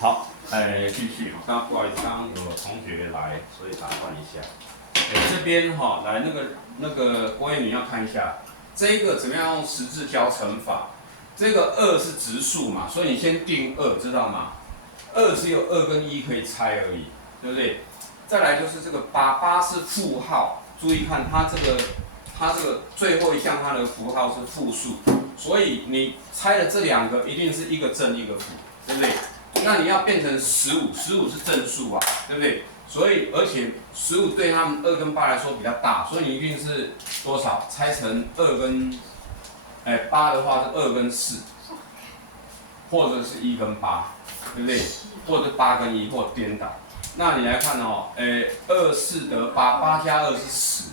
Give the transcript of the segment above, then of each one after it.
好，继续。刚刚不好意思，刚刚有同学来，所以打断一下。这边哈，来那个郭燕，你要看一下这个怎么样用十字交乘法。这个2是质数嘛，所以你先定2，知道吗？2只有2跟1可以拆而已，对不对？再来就是这个8是负号，注意看它这个最后一项它的符号是负数，所以你拆的这2个一定是一个正一个负，对不对？那你要变成15是正数啊，对不对？所以而且15对他们2跟8来说比较大，所以你一定是多少？拆成2跟8的话是2跟4，或者是1跟8，对不对？或者8跟1或颠倒。那你来看哦，2、4得8，8加2是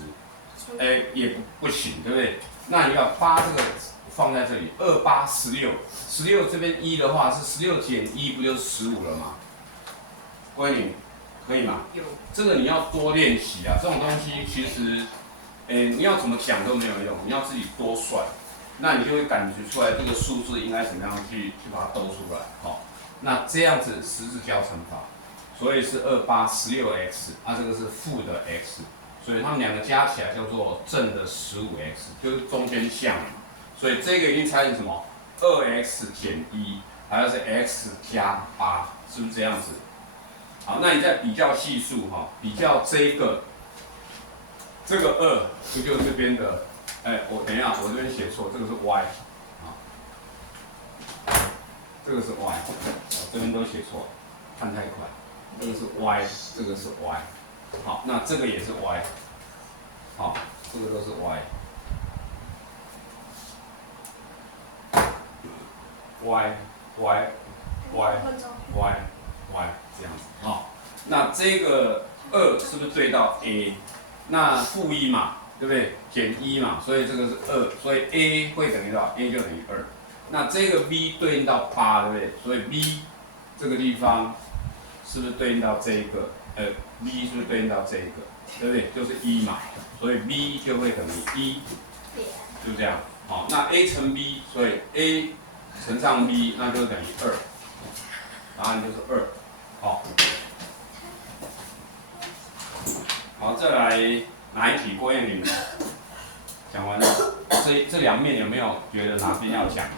10，也不行，对不对？那你要8这个放在这里，2、8、16这边1的话是16减1，不就是15了吗？闺女，可以吗？有。这个你要多练习啊，这种东西其实，你要怎么讲都没有用，你要自己多算，那你就会感觉出来这个数字应该怎么样去把它兜出来，好，那这样子十字交乘法，所以是2、8、16x，这个是负的 x， 所以它们两个加起来叫做正的15x， 就是中间项嘛，所以这个一定猜成什么？2x 减1，还有是 x 加8，是不是这样子？好，那你再比较系数哈，比较这个2，不就这边的？我等一下，我这边写错，这个是 y， 这个是 y， 我这边都写错，看太快。这个是 y， 这个是 y， 好，那这个也是 y， 好，这个都是 y。y 这样子那这个2是不是对到 a？ 那负1嘛，对不对？减1嘛，所以这个是2，所以 a 会等于多少 ？a 就等于2。那这个 v 对应到8，对不对？所以 v 这个地方是不是对应到这个？v 是不是对应到这个？对不对？就是1嘛，所以 v 就会等于1，就这样。好，那 a 乘 b， 所以 a 乘上 b， 那就等于2，答案就是2。好，再来哪一题？郭燕玲讲完了，这2面有没有觉得哪边要讲的？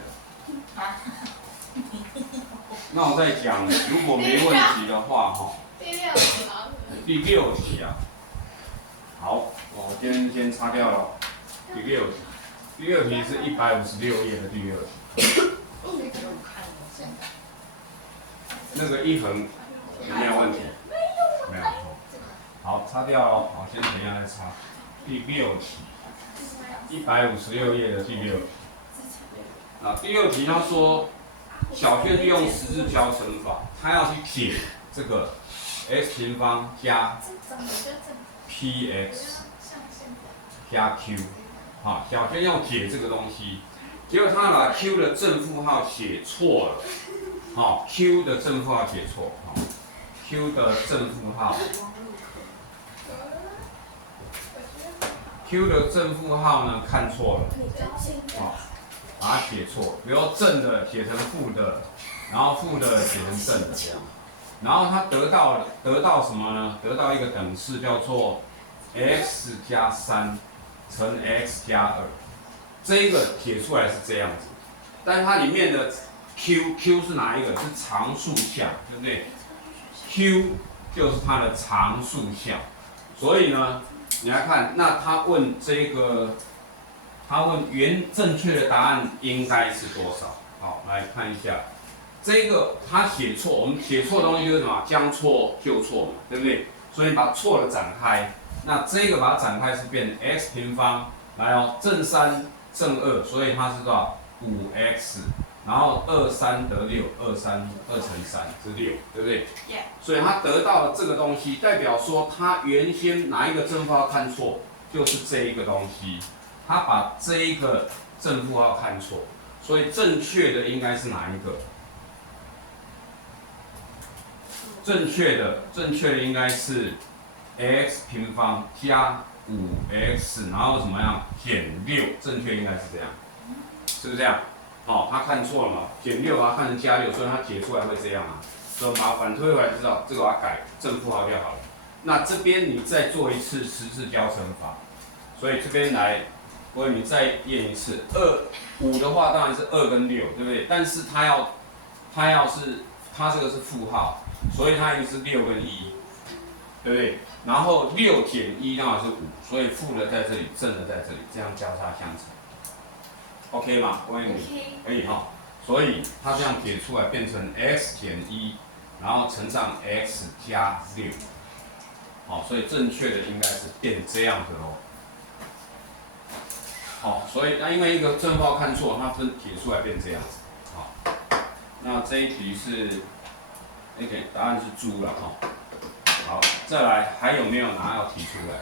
那我再讲，如果没问题的话，第6题啊。好，我今天先擦掉了。第6题，第6题是156页的第6题。那个1横有没有问题？没有。好，擦掉了。好，先等一下再擦。第6题，156页的第6题。第6题他说，小轩利用十字交乘法，他要去解这个 x 平方加 px 加 q。好，小轩要解这个东西，结果他把 q 的正负号写错了。q 的正负号写错。q 的正负号。q 的正负号呢看错了，把它写错，比如正的写成负的，然后负的写成正的这样，然后它得到什么呢？得到一个等式叫做 x 加3乘 x 加2，这个写出来是这样子，但它里面的 q 是哪一个？是常数项，对不对 ？q 就是它的常数项，所以呢。你来看，那他问正确的答案应该是多少？好，来看一下，这个他写错，我们写错的东西就是什么？将错就错嘛，对不对？所以把错的展开，那这个把它展开是变 x 平方，来正3正2，所以它是多少？5x， 然后23得6，2乘3是6，对不对？ Yeah. 所以他得到了这个东西，代表说他原先哪一个正负号看错，就是这一个东西，他把这一个正负号看错，所以正确的应该是哪一个？正确的应该是 x 平方加5x， 然后怎么样减6，正确应该是这样，是不是这样？他看错了嘛，减6把它看成加6，所以他解出来会这样啊。所以麻烦推回来知道这个我要改正负号就好了。那这边你再做一次十字交乘法，所以这边来，各位你再验一次。5的话当然是2跟6，对不对？但是它这个是负号，所以它一定是6跟1，对不对？然后6减1当然是5，所以负的在这里，正的在这里，这样交叉相乘 ，OK 吗？各位你可以哈。所以它这样解出来变成 x 减1，然后乘上 x 加6，好，所以正确的应该是变这样子喽。好，所以那因为一个正负号看错，它解出来变这样子。好，那这一题是 ，OK， 答案是猪了哈。好，再来还有没有哪要提出来？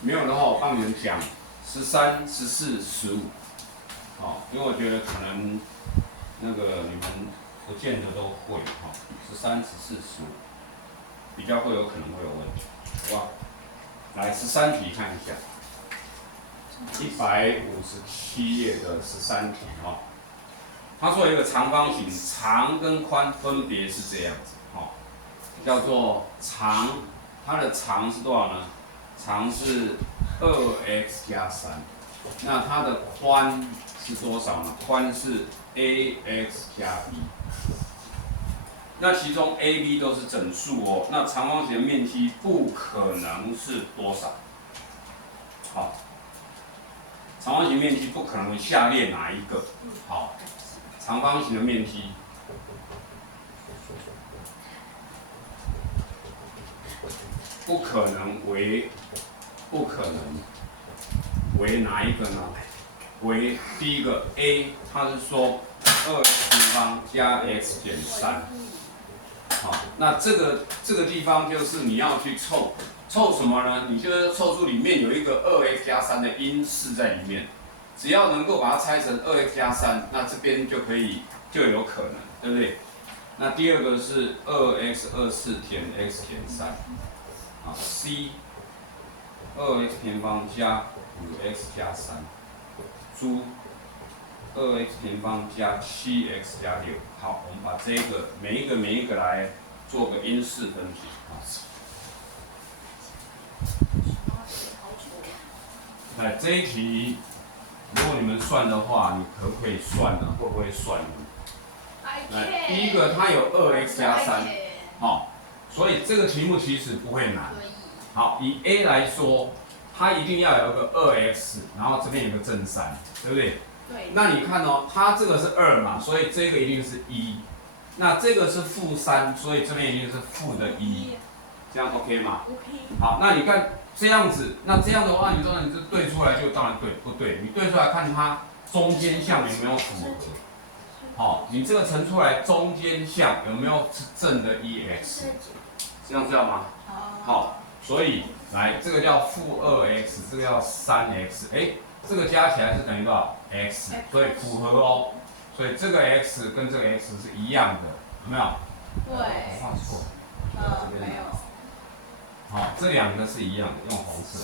没有的话，我帮你们讲13、14、15。好，因为我觉得可能那个你们不见得都会哈，13、14、15比较会有可能会有问题，好吧？来13题看一下。157页的13题哈，它说有一个长方形，长跟宽分别是这样子哈，叫做长，它的长是多少呢？长是2x 加3，那它的宽是多少呢？宽是 ax 加 b， 那其中 a、b 都是整数哦，那长方形的面积不可能是多少？好。长方形面积不可能下列哪一个？好，长方形的面积不可能为哪一个呢？为第一个 a， 它是说2x 平方加x减3。好，那这个地方就是你要去凑什么呢？你就是凑出里面有一个2x 加3的因式在里面，只要能够把它拆成2x 加3，那这边就有可能，对不对？那第二个是2x24减 x 减3，啊 c 2x 平方加 5x 加3，猪2x 平方加 7x 加6。好，我们把这个每一个来做个因式分解啊。那这一题，如果你们算的话，你可不可以算呢？会不会算呢？来，第一个它有2x 加3，好，所以这个题目其实不会难。好，以 A 来说，它一定要有一个2x， 然后这边有个正3，对不对？对。那你看哦，它这个是2嘛，所以这个一定是1。那这个是-3，所以这边一定是-1，这样 OK 吗 ？OK。好，那你看这样子，那这样的话，你说你这对出来就当然对，不对？你对出来看它中间项有没有符合？好，你这个乘出来中间项有没有是正的 1x？ 这样知道吗？好，所以来这个叫-2x， 这个叫3x， 哎，这个加起来是等于多少 x？ 所以符合哦。所以这个 x 跟这个 x 是一样的，有没有？对。我画错。这边没有。好，这两个是一样的，用红色。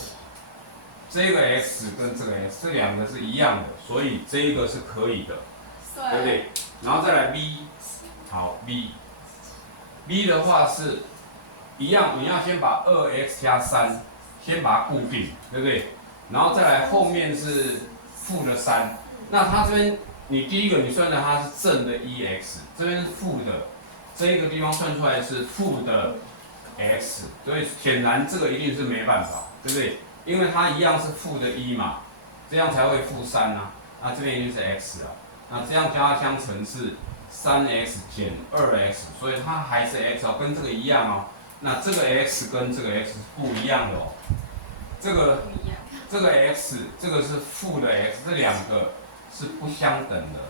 这个 x 跟这个 x 这两个是一样的，所以这一个是可以的，对不对？然后再来 b， 好 b 的话是一样，你要先把2x 加3先把它固定，对不对？然后再来后面是-3，那它这边你第一个你算的它是正的 1x， 这边是负的，这一个地方算出来是负的 x， 所以显然这个一定是没办法，对不对？因为它一样是负的1嘛，这样才会-3啊，那这边一定是 x 啊，那这样加相乘是3x 减2x， 所以它还是 x 哦，跟这个一样哦。那这个 x 跟这个 x 是不一样的哦，这个 x 这个是负的 x， 这两个是不相等的，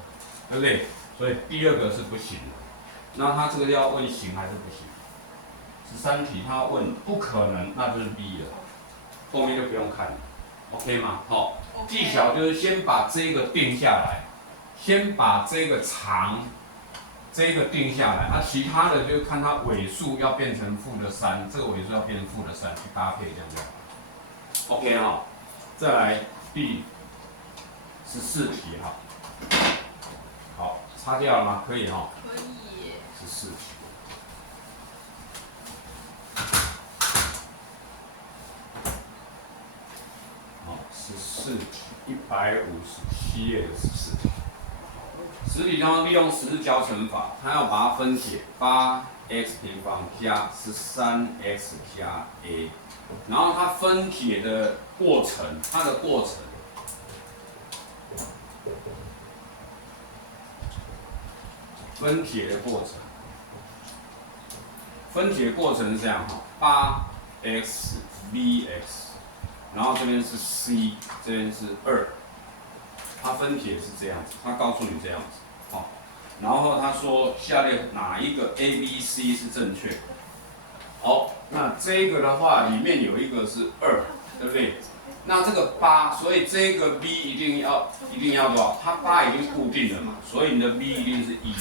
对不对？所以第二个是不行的。那他这个要问行还是不行？13题他问不可能，那就是 B 了，后面就不用看了 ，OK 吗？好，技巧就是先把这个定下来，先把这个长这个定下来，那其他的就看它尾数要变成-3，这个尾数要变成-3去搭配这样就好。OK 哈，再来第14题哈。好，擦掉了吗？可以哈。可以。四题。好，14题，157页的14题。实体当中利用十字交乘法，它要把它分解8x 平方加13x 加 a， 然后它分解的过程，它的过程。分解的过程，分解过程是这样哈，8x bx， 然后这边是 c， 这边是2，它分解是这样子，它告诉你这样子，好，然后他说下列哪一个 a b c 是正确的？好，那这个的话里面有一个是2，对不对？那这个8，所以这个 b 一定要多少？它8已经固定了嘛，所以你的 b 一定是1，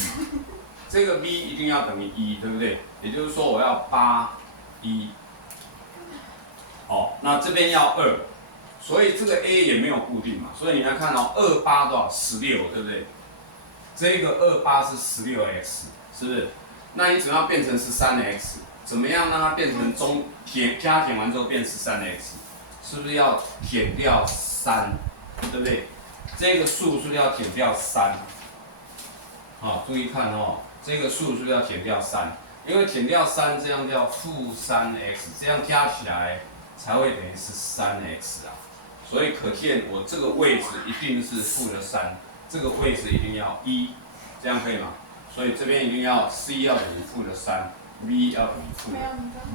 这个 b 一定要等于1，对不对？也就是说我要81，哦，那这边要2，所以这个 a 也没有固定嘛，所以你来看哦，28多少？16，对不对？这个28是16x， 是不是？那你只要变成13x， 怎么样让它变成加减完之后变13x？是不是要减掉3，对不对？这个数是不是要减掉3？好，注意看哦，这个数是不是要减掉3？因为减掉3，这样叫-3x， 这样加起来才会等于是3x 啊。所以可见我这个位置一定是-3，这个位置一定要1，这样可以吗？所以这边一定要 c 要等于-3，b 要等于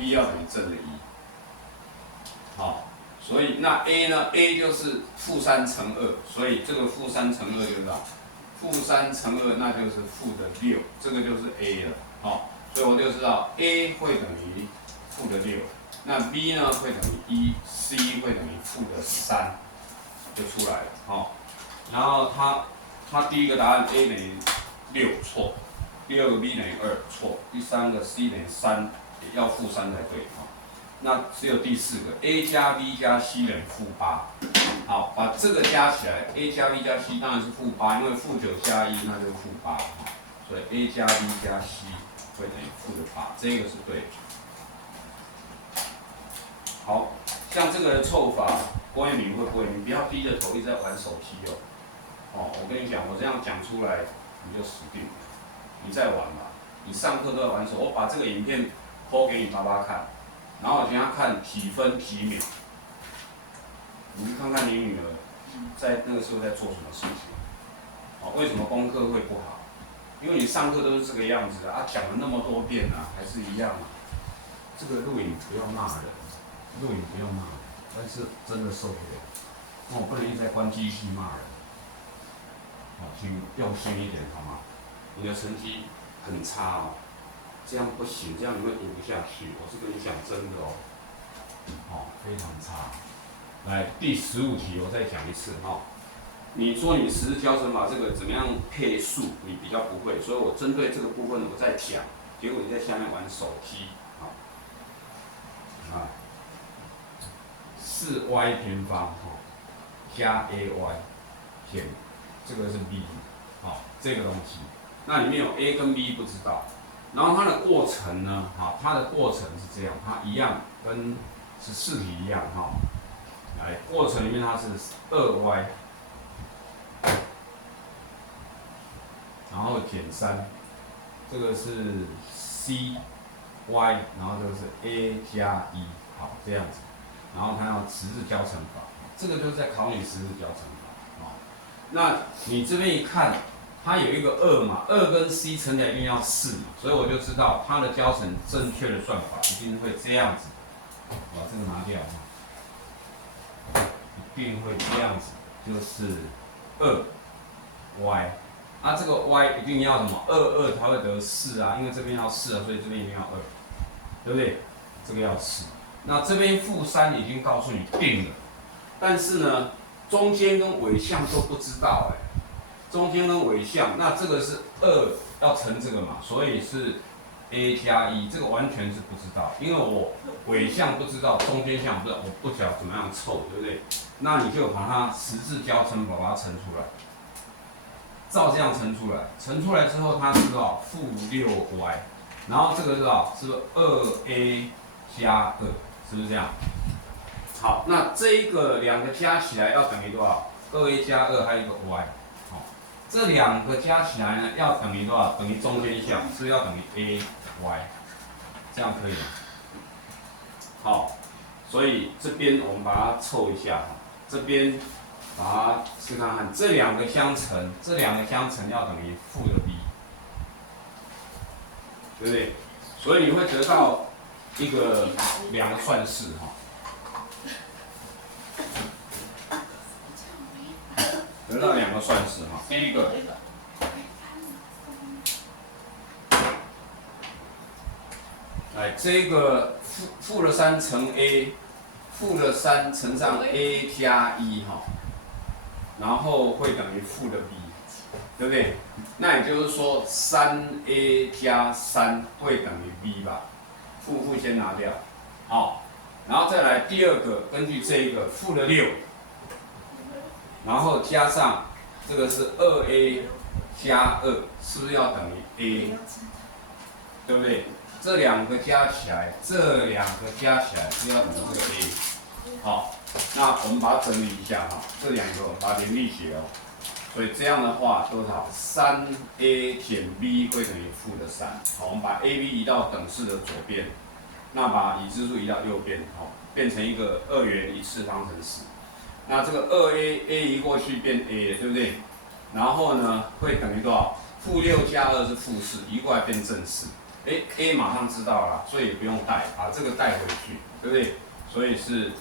-b 要等于正的1。好。所以那 a 呢 ？a 就是-3乘2，所以这个-3乘2就是多少？-3乘2那就是-6，这个就是 a 了。好，所以我就知道 a 会等于-6，那 b 呢会等于1，c 会等于-3，就出来了。好，然后它第一个答案 a 等于6错，第二个 b 等于2错，第三个 c 等于3，要-3才对。那只有第四个 a 加 b 加 c 等于-8，好，把这个加起来 ，a 加 b 加 c 当然是-8，因为-9加1那就是-8，所以 a 加 b 加 c 会等于-8，这个是对的。好，像这个的凑法，郭彦明会不会？你不要低着头一直在玩手机哦。哦，我跟你讲，我这样讲出来你就死定了，你再玩吧，你上课都在玩手，我把这个影片播给你爸爸看。然后我给他看几分几秒，你去看看你女儿在那个时候在做什么事情。哦，为什么功课会不好？因为你上课都是这个样子啊，讲了那么多遍啊，还是一样啊。这个录影不要骂人，录影不要骂人，但是真的受不了。我不能一直在关机器骂人。好，请用心一点好吗？你的成绩很差哦。这样不行，这样你会读不下去。我是跟你讲真的哦，哦，非常差。来，第15题我再讲一次哈。你说你十字交乘法这个怎么样配数，你比较不会，所以我针对这个部分我再讲。结果你在下面玩手机，好，啊，4y 平方加 ay 减这个是 b， 好，这个东西，那里面有 a 跟 b 不知道。然后它的过程呢，好，它的过程是这样，它一样跟14题一样哈。来，过程里面它是2y， 然后减3，这个是 c y， 然后这个是 a 加1，好，这样子。然后它要十字交乘法，这个就是在考你十字交乘法啊。那你这边一看。它有一个2嘛，2跟 c 乘起来一定要4嘛，所以我就知道它的交乘正确的算法一定会这样子。我把这个拿掉，一定会这样子，就是2y， 啊这个 y 一定要什么？22才会得4啊，因为这边要4啊，所以这边一定要2，对不对？这个要4。那这边-3已经告诉你定了，但是呢，中间跟尾项都不知道中间跟尾项，那这个是2要乘这个嘛，所以是 a 加1，这个完全是不知道，因为我尾项不知道，中间项不知道，我不晓得怎么样凑，对不对？那你就把它十字交乘法把它乘出来，照这样乘出来，乘出来之后它是多少？-6y，然后这个是多少？是不是2a 加2？是不是这样？好，那这一个两个加起来要等于多少？2a 加2还有一个 y。好，这两个加起来呢要等于多少？等于中间项，是不是要等于 a y？ 这样可以吗？好，所以这边我们把它凑一下，这边把它试看看，这两个相乘，这两个相乘要等于负的 b， 对不对？所以你会得到一个两个算式哈，得到两个算式哈。第一个，来这个负的3乘 a， 负的3乘上 a 加1哈，然后会等于负的 b， 对不对？那也就是说3a 加3会等于 b 吧？负先拿掉，好，然后再来第二个，根据这一个负的6，然后加上这个是2a 加2，是不是要等于 a？ 对不对？这两个加起来，这两个加起来是要等于这个 a。好，那我们把它整理一下哈，这两个我们把它连立起来哦。所以这样的话多少？3a 减 b 会等于负的3。好，我们把 a、b 移到等式的左边，那把已知数移到右边，好，变成一个2元一次方程式。那这个2a 移过去变 a 了，对不对？然后呢，会等于多少？负6加2是负4，移过来变正4。a 马上知道了，所以也不用带，把这个带回去，对不对？所以是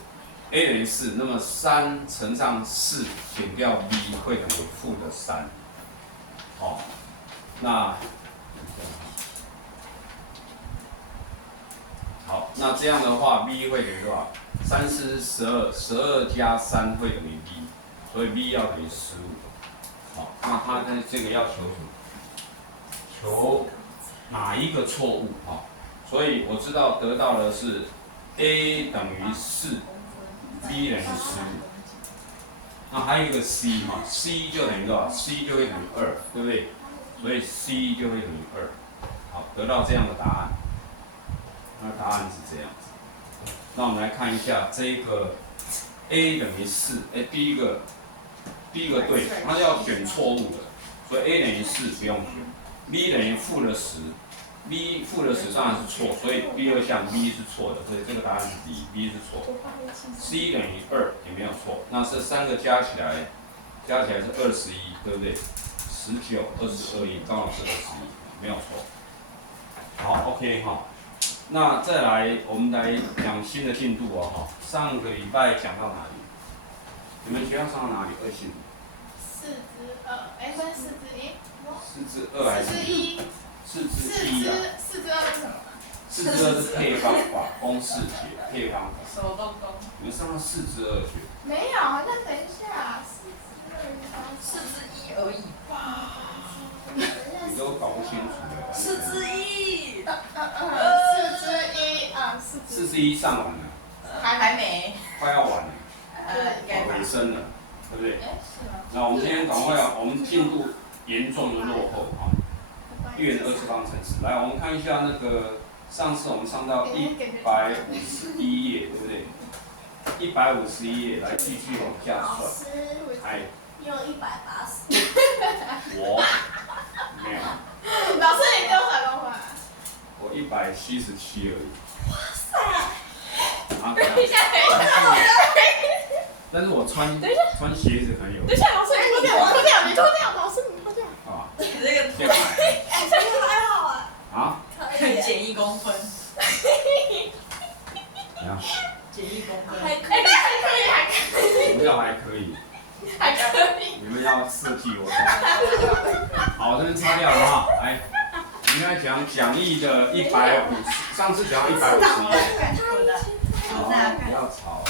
a 等于4，那么3乘上4减掉 b 会等于负的3。好，那这样的话 b 会等于多少？3、4是12，12加3会等于 b， 所以 b 要等于15。好，那他这个要求什么？求哪一个错误啊？所以我知道得到的是 a 等于4，b 等于15。那还有一个 c 哈 ，c 就等于多少 ？c 就会等于2，对不对？所以 c 就会等于2。好，得到这样的答案。那答案是这样子。那我们来看一下这个 a 等于4，第一个对，它要选错误的，所以 a 等于4不用选 ，b 等于负的10，b 负的10当然是错，所以第二项 b 是错的，所以这个答案是B 是错。c 等于2也没有错，那这三个加起来是21，对不对？19、22，刚好是21，没有错。好 ，OK 哈。那再来，我们来讲新的进度哦哈。上个礼拜讲到哪里？你们学校上到哪里？2型4之2，分4之1。4之2还是4之1。4之1啊。4之2是什么？4之2是配方法，公式解配方法。什么东东？你们上到4之2学？没有，那等一下，4之1而已吧。你都搞不清楚了。4之1。4之1啊，4之1上完了。还没。快要完了。应该尾声了，对不对？是吗？那我们今天赶快，我们进度严重的落后啊。一元20方程式，来，我们看一下那个上次我们上到151页，对不对？151页，来继续往下算。哎，你有180。我没有。老师，你多少公分？我177而已。哇塞！啊？等一下，但是我穿鞋子很有。等一下，老师，你脱掉，老师你脱掉。啊。你这个变矮。这个还好啊。啊？可以。减1公分。怎样？减1公分。还可以。还可以。不要还可以。还可以。你们要设计我。好，这边擦掉了哈，来，我们要讲讲义的150，上次讲到150页。好，不要吵哦。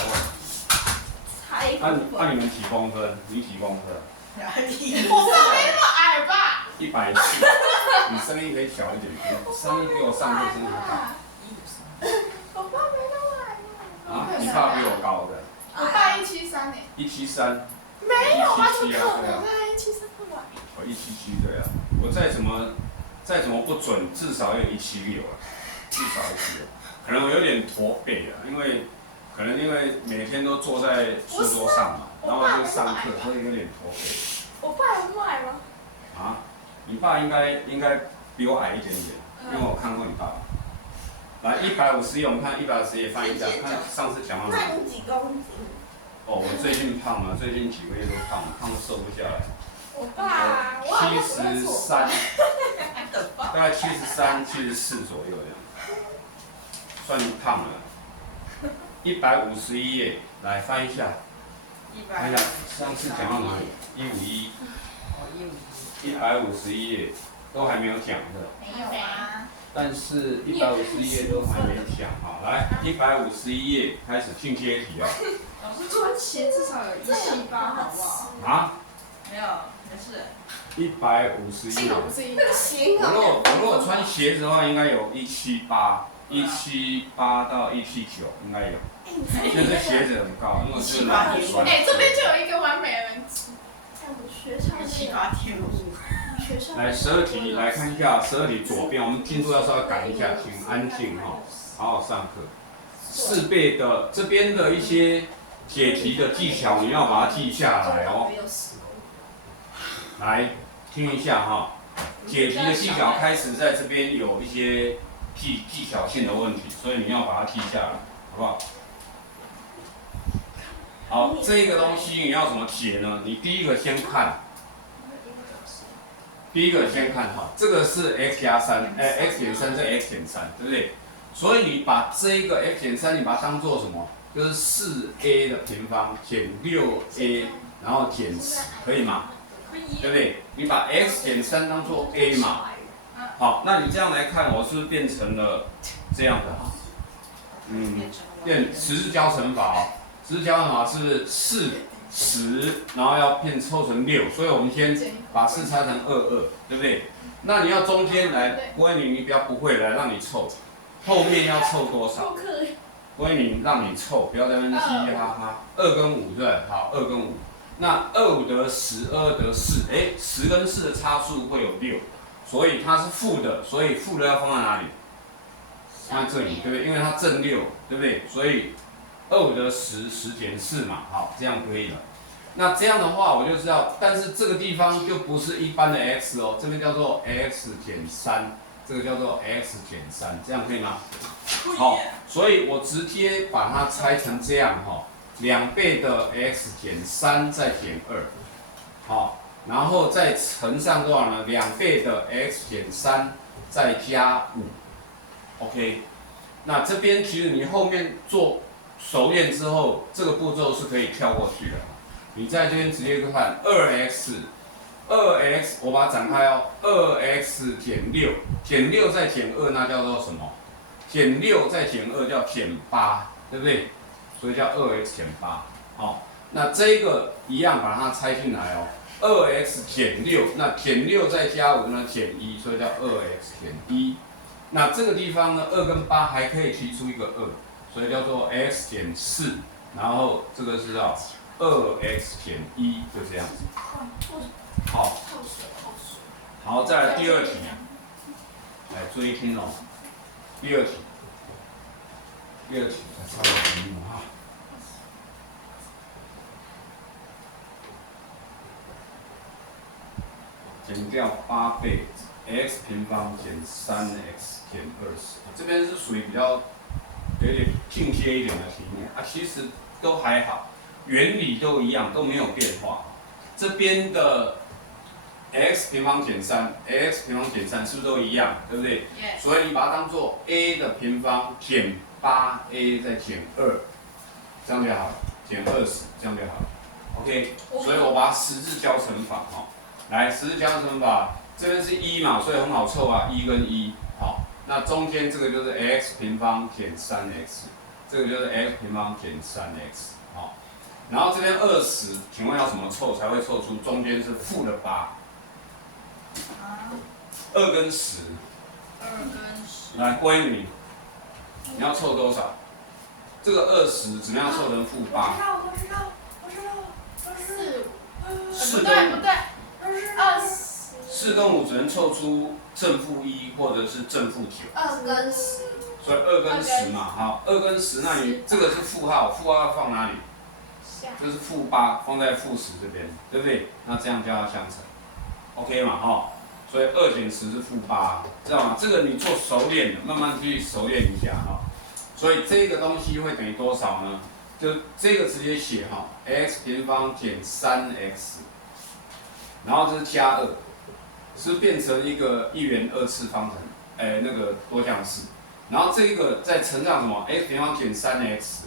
那你们几公分？你几公分？我上没那么矮吧？140。你声音可以小一点，声音比我上次声音大。我爸没那么矮啊，你爸比我高的。我爸173呢。173。没有啊，怎么可能对啊。啊？173那么矮。我177，对啊。我在什么再怎么不准，至少有176了，至少176，可能有点驼背了，因为每天都坐在书桌上嘛，然后就上课，所以有点驼背。我爸有买吗？啊，你爸应该比我矮一点点，因为我看过你爸。来151，我们看151翻一下，看上次讲到哪里。那你几公斤？哦，我最近胖了，最近几个月都胖了，胖得瘦不下来。我爸，我好像73，大概73、74左右这样，算胖了。151页，来翻一下，翻一下，上次讲到哪里？151。151页都还没有讲的。没有啊。但是151页都还没讲哈，来151页开始进阶题哦。老师穿鞋至少有178，好不好？啊？没有，没事。151页。我如果穿鞋子的话，应该有178到179，应该有。因为这鞋子很高，因为我是懒得穿。这边就有一个完美的人机。学校178天舞。来12题，来看一下12题左边，我们进度要稍微改一下，请安静哈，好好上课。4倍的这边的一些解题的技巧，你要把它记下来哦。来听一下哈，解题的技巧开始在这边有一些技巧性的问题，所以你要把它记下来，好不好？好，这个东西你要怎么解呢？你第一个先看。第一个先看哈，这个是 x 加3，x 减3是 x 减3，对不对？所以你把这个 x 减3，你把它当做什么？就是4a 的平方减6a， 然后减10，可以吗？可以。对不对？你把 x 减3当做 a 嘛。好，那你这样来看，我是不是变成了这样的？变十字交乘法哦。十字交乘法是4、10，然后要变凑成6，所以我们先把4拆成22，对不对？那你要中间来，郭慧宁，你比较不会来，让你凑，后面要凑多少？郭慧宁让你凑，不要在那边嘻嘻哈哈。2跟5对不对？好，2跟5，那25得10，22得4， 10跟4的差数会有6，所以它是负的，所以负的要放在哪里？放在这里，对不对？因为它正6，对不对？所以25得10，10减4嘛，好，这样可以了。那这样的话，我就知道，但是这个地方就不是一般的 x 哦，这边叫做 x 减3，这个叫做 x 减3，这样可以吗？好，所以我直接把它拆成这样哈，2倍的 x 减3再减2，好，然后再乘上多少呢？2倍的 x 减3再加5 ，OK。那这边其实你后面做熟练之后，这个步骤是可以跳过去的。你在这边直接看2x，我把它展开哦，2x减6，减6再减2，那叫做什么？减6再减2叫减8，对不对？所以叫2x减8。好，那这个一样把它拆进来哦，2x减6，那减6再加5呢减1，所以叫2x减1。那这个地方呢，2跟8还可以提出一个2，所以叫做 x 减4，然后这个是要2x减1，就这样子。好，好，再来第二题，来注意听哦。第二题来抄个题目哈。减掉8倍 x 平方减3x减20，这边是属于比较有点进阶一点的题目啊，其实都还好，原理都一样，都没有变化。这边的 x 平方减3，x 平方减3是不是都一样，对不对？ Yeah. 所以你把它当做 a 的平方减8a 再减2，这样就好了，减20，这样就好了。OK， 所以我把它十字交乘法哈，来十字交乘法，这边是1嘛，所以很好凑啊，1跟1，好，那中间这个就是 x 平方减3x， 这个就是 x 平方减3x， 好，然后这边20，请问要怎么凑才会凑出中间是负的8？2跟10，来，郭英明，你要凑多少？这个20怎么样凑成负8？我知道，4跟5。4 4跟5只能凑出正负1或者是正负9。2跟10。所以2跟10嘛，好，2跟10，那你这个是负号，负号要放哪里？这是负8，放在负10这边，对不对？那这样叫它相乘 ，OK 嘛，哈。所以2减10是负8，知道吗？这个你做熟练的，慢慢去熟练一下哈。所以这个东西会等于多少呢？就这个直接写哈 ，x 平方减3x， 然后这是加2，是变成一个1元2次方程，那个多项式。然后这个再乘上什么 x 平方减3x，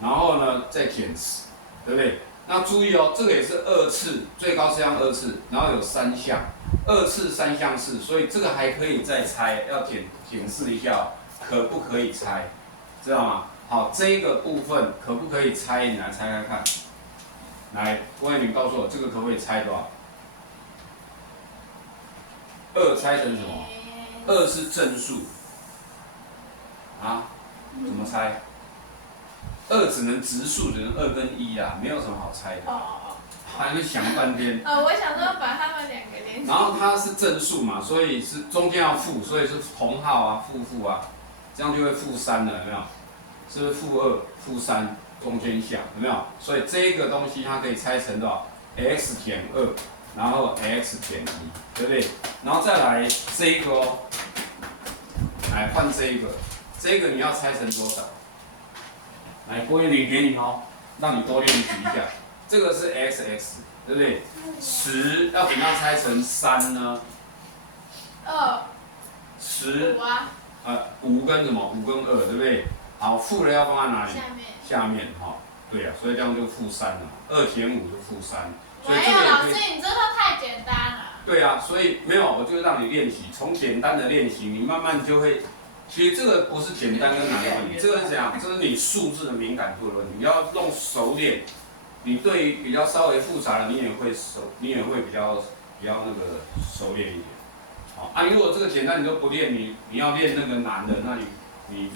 然后呢再减10，对不对？那注意哦，这个也是2次，最高是项2次，然后有3项，2次3项式，所以这个还可以再拆，要检视一下哦，可不可以拆，知道吗？好，这个部分可不可以拆？你来猜猜看。来，郭彦宇告诉我，这个可不可以拆多少？2拆成什么？2是正数。啊？怎么猜？2只能直数，只能2跟1啦，没有什么好猜的。还没想半天。我想说把他们2个连起来。然后它是正数嘛，所以是中间要负，所以是同号啊，负啊，这样就会负3了，有没有？是不是负2、负3中间项，有没有？所以这个东西它可以拆成多少 ？x 减2，然后 x 减1，对不对？然后再来这个哦，来换这个。这个你要拆成多少？来，郭彦宇给你哦，让你多练习一下。这个是 xx， 对不对？10要怎么样拆成3呢？10， 5跟什么？5跟2，对不对？好，负的要放在哪里？下面哈，对呀，所以这样就负3了。2减5就负3，所以这个也可以。没有老师，你这都太简单了。对啊，所以没有，我就让你练习，从简单的练习，你慢慢就会。其实这个不是简单跟难的问题，这个是怎样？这是你数字的敏感度的问题，你要弄熟练。你对于比较稍微复杂的，你也会比较那个熟练一点。好啊，如果这个简单你都不练，你要练那个难的，那你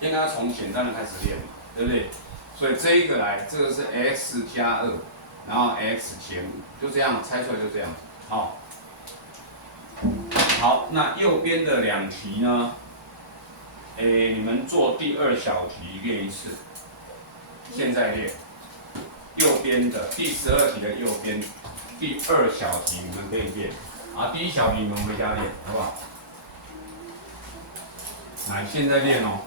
应该从简单的开始练嘛，对不对？所以这一个来，这个是 x 加2，然后 x 减5，就这样猜出来就这样。好，好，那右边的2题呢？你们做第2小题练一次，现在练。右边的第12题的右边，第2小题你们可以练，啊，第1小题你们回家练，好不好？来，现在练哦。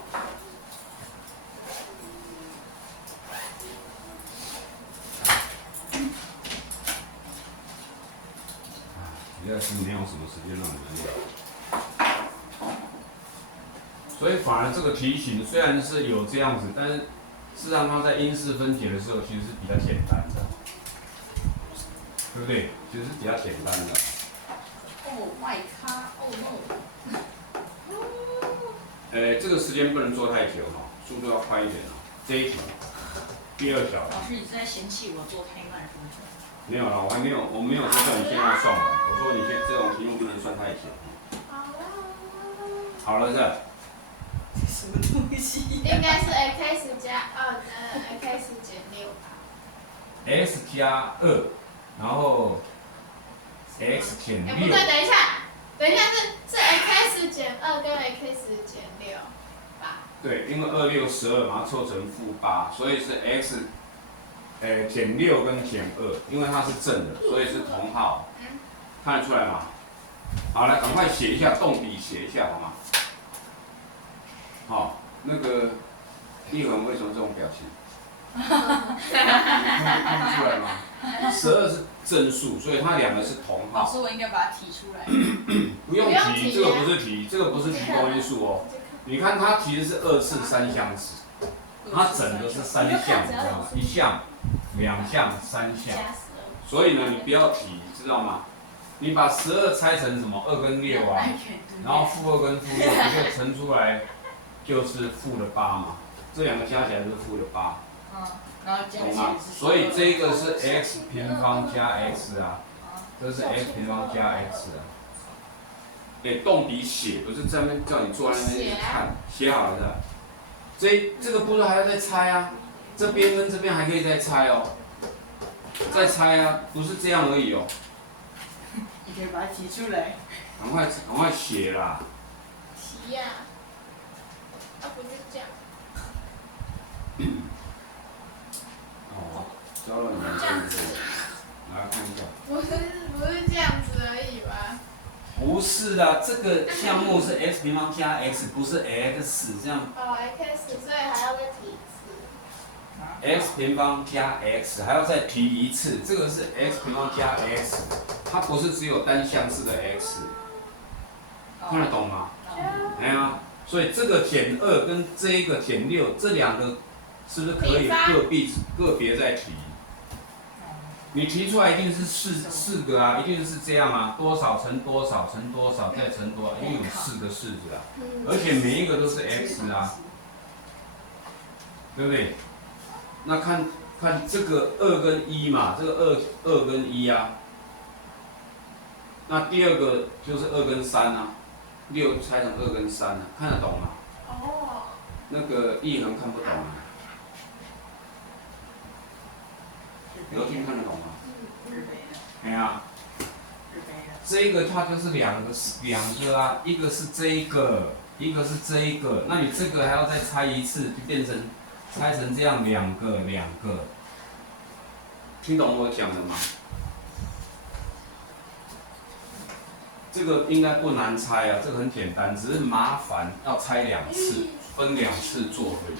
实在是没有什么时间让你们练，所以反而这个题型虽然是有这样子，但是事实上它在因式分解的时候其实是比较简单的，对不对？其实是比较简单的。Oh my god! Oh no! 这个时间不能做太久哈，速度要快一点哦。这一题，第2小题。老师，你在嫌弃我做太慢是不是？没有啦，我没有说叫你现在算完，我说你这种题目不能算太久。好了是吧？什么东西？应该是 x 加2跟 x 减6吧。x 加2，然后 x 减6。不对，等一下是 x 减2跟 x 减6吧？对，因为2、6、12嘛，凑成负8，所以是 x，减6跟减2，因为它是正的，所以是同号。看得出来吗？好，来赶快写一下，动笔写一下好吗？好，那个立文为什么这种表情？看不出来吗？12是正数，所以它2个是同号。老师，我应该把它提出来。不用提，这个不是提，这个不是提公因数哦。你看它其实是2次3项式，它整个是3项，你知道吗？1项、2项、3项。所以呢，你不要提，知道吗？你把12拆成什么2跟6啊，然后负2跟负6，不就乘出来就是负的8嘛？这2个加起来是负的8。然后加懂吗？所以这个是 x 平方加 x 啊，这是 x 平方加 x 啊。动笔写，不是在那边叫你坐在那边看，写好了的。这个步骤还要再拆啊，这边跟这边还可以再拆哦，再拆啊，不是这样而已哦。可以把它提出来。赶快写啦！题呀、不是这样，哦，教了你们这样子，来看一下。不是这样子而已吧？不是的，这个项目是 x 平方加 x， 不是 x 这样。哦，x， 所以还要再提一次。x 平方加 x 还要再提一次，这个是 x 平方加 x， 它不是只有单项式的 x， 看得懂吗？哎呀，所以这个减2跟这一个减6，这两个是不是可以个别再提？你提出来一定是四个啊，一定是这样啊，多少乘多少乘多少再乘多少，一定有4个式子啊，而且每一个都是 x 啊，对不对？那看这个2跟1嘛，这个2跟1啊，那第二个就是2跟3啊，6拆成2跟3啊，看得懂吗？哦。那个一横看不懂啊，刘俊看得懂吗？哎呀，这个它就是两个啊，一个是这一个，一个是这一个，那你这个还要再拆一次，就变成拆成这样两个，听懂我讲的吗？这个应该不难猜啊，这个很简单，只是麻烦要拆2次，分2次做而已。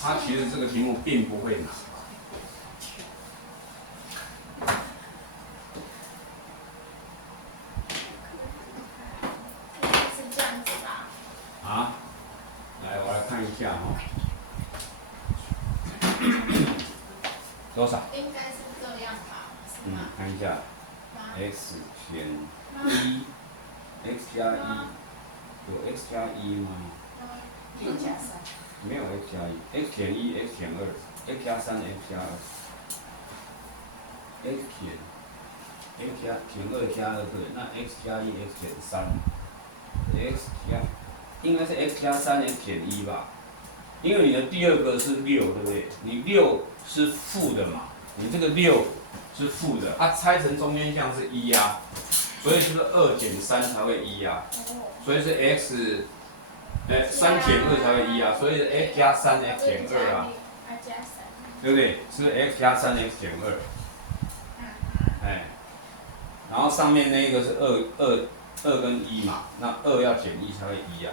它其实这个题目并不会难。是这样子吧？啊，来，我来看一下哈、多少？应该是这样吧？是吗？看一下 x 减1 x 加1，有 x 加1吗？1加3。没有 x 加1 x 减1 x 减2 x 加3 x 加2 x 减2加2对，那 x 加1 x 减3 x 加应该是 x 加3 x 减1吧，因为你的第二个是6，对不对？你6是负的嘛，你这个6是负的，它拆成中间项是1啊，所以就是2减3才会1啊，所以是 x， 3减2才会1啊，所以是 x 加3 x 减2啊，对不对？是 x 加3 x 减2，哎，然后上面那个是2跟1嘛，那2要减1才会1啊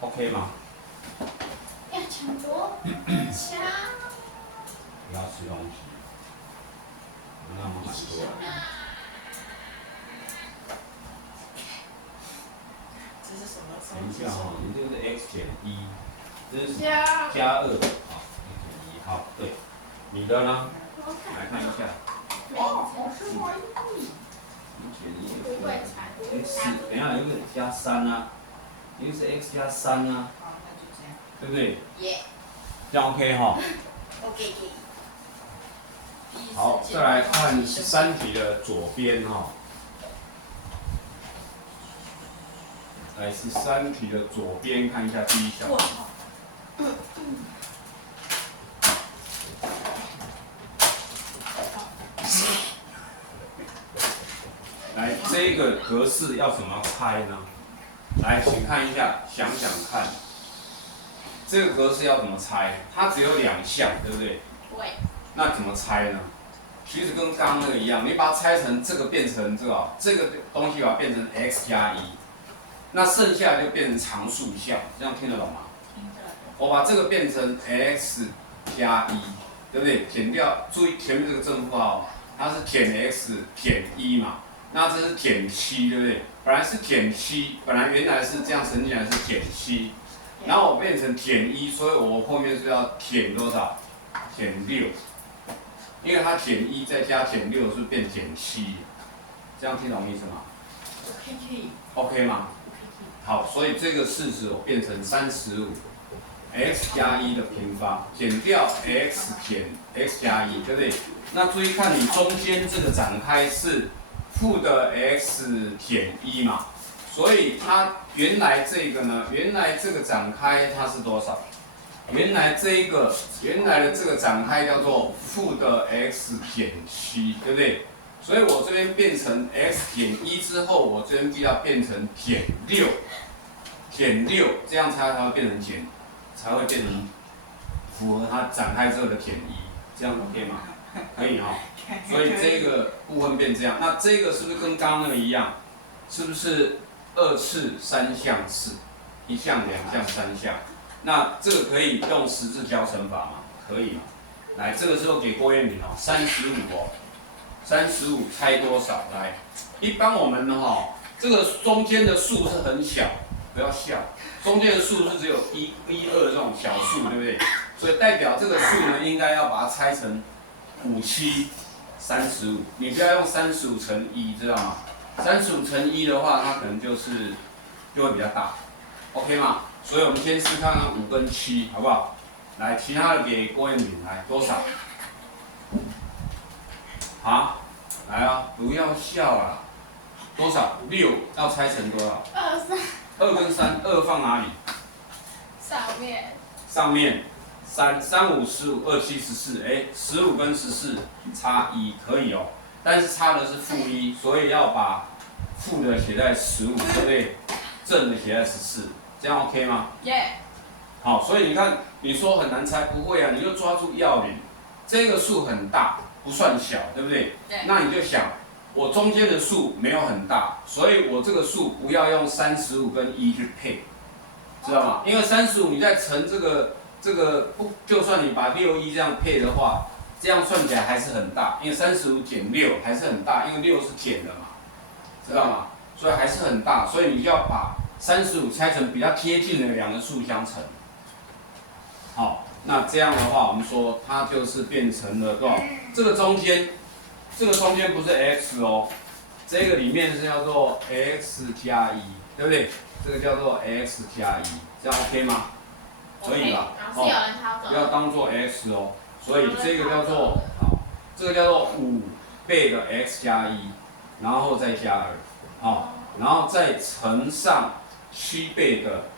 ，OK 吗？要抢夺，抢！不要吃东西，那么很多。这是什么？等一下哈，你这个是 x 减1，这是加加2，好 x 减1，好，对，你的呢？来看一下。不会猜。 x 等一下有个加3啊，一个是 x 加3啊，好，那就这样。对不对？耶。这样 OK 哈。 OK。好，再来看13题的左边哈。来13题的左边看一下第一小我题。操。来，这个格式要怎么猜呢？来，请看一下，想想看，这个格式要怎么猜？它只有2项，对不对？对。那怎么猜呢？其实跟刚刚那个一样，你把它拆成这个变成这个东西把它变成 x 加1，那剩下就变成常数项，这样听得懂吗？听着。我把这个变成 x 加1，对不对？减掉，注意前面这个正负号，它是减 x 减1嘛。那这是减7，对不对？本来是减7，本来原来是这样乘起来是减7，然后我变成减1，所以我后面是要减多少？减6，因为它减1再加减6是变减7，这样听懂意思吗 ？OK 吗？好，所以这个式子我变成35 x 加1的平方，减掉 x 减 x 加1，对不对？那注意看你中间这个展开是负的 x 减1嘛，所以它原来这个呢，原来这个展开它是多少？原来的这个展开叫做负的 x 减7，对不对？所以我这边变成 x 减1之后，我这边必要变成减6，这样才会变成才会变成符合它展开之后的减1，这样 OK 吗？可以哈、所以这个部分变这样，那这个是不是跟刚刚那个一样？是不是2次3项次，1项、2项、3项？那这个可以用十字交乘法吗？可以嘛？来，这个时候给郭彦明哦，35哦，35猜多少？来，一般我们呢这个中间的数是很小，不要笑，中间的数是只有1、2这种小数，对不对？所以代表这个数呢，应该要把它拆成5、7、35，你不要用35乘1，知道吗？35乘1的话，它可能就会比较大 ，OK 吗？所以我们先试看看5跟7，好不好？来，其他的给郭彦敏来多少？啊，来啊，不要笑啦，多少？6要拆成多少？2跟3，2放哪里？上面3、5、15、2、7、14，哎，15跟14差1可以哦，但是差的是-1，所以要把负的写在15，对不对？正的写在14，这样 OK 吗？好，所以你看，你说很难猜，不会啊，你就抓住要领。这个数很大，不算小，对不对？那你就想，我中间的数没有很大，所以我这个数不要用35跟1去配，知道吗？因为35你再乘这个不，就算你把6、1这样配的话，这样算起来还是很大，因为35减6还是很大，因为6是减的嘛，知道吗？所以还是很大，所以你就要把35拆成比较贴近的2个数相乘。好，那这样的话，我们说它就是变成了多少？这个中间不是 x 哦，这个里面是叫做 x 加1，对不对？这个叫做 x 加1，这样 OK 吗？可以吧？老师有人抄走。不要当做 x 哦，所以这个叫做好，这个叫做5倍的 x 加1，然后再加2，好，然后再乘上7倍的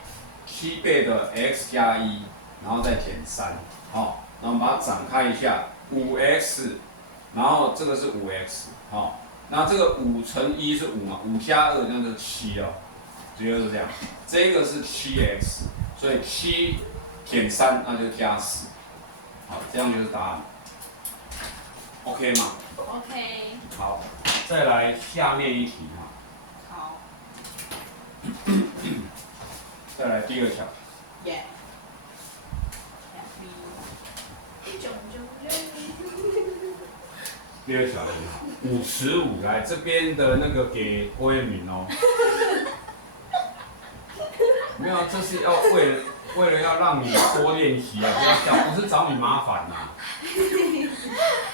x 加1。然后再减3，好，那我们把它展开一下，5x， 然后这个是5x， 好，那这个5乘1是5嘛，5加2这样就是7哦，直接是这样，这个是7x， 所以7减3那就加10，好，这样就是答案 ，OK 吗 OK。好，再来下面一题哈，好，再来第2条。第2条题55，来这边的那个给郭彦敏哦。没有，这是要为了要让你多练习啊，不要笑，不是找你麻烦呐、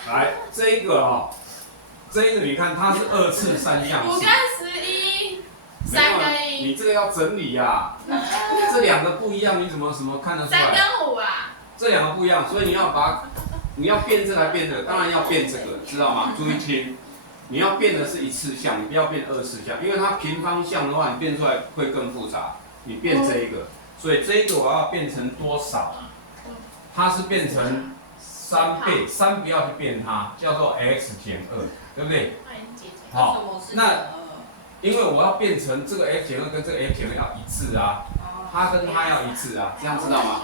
来，这个你看它是2次3项5式。跟11，3跟1。你这个要整理呀、这2个不一样，你怎么看得出来3跟5啊。这2个不一样，所以你要变这来变这个，当然要变这个，知道吗？注意听，你要变的是1次项，你不要变2次项，因为它平方项的话，你变出来会更复杂。你变这一个，所以这一个我要变成多少？它是变成3倍，3不要去变它，叫做 x 减2，对不对？好，那因为我要变成这个 x 减2跟这个 x 减2要一致啊，它跟它要一致啊，这样知道吗？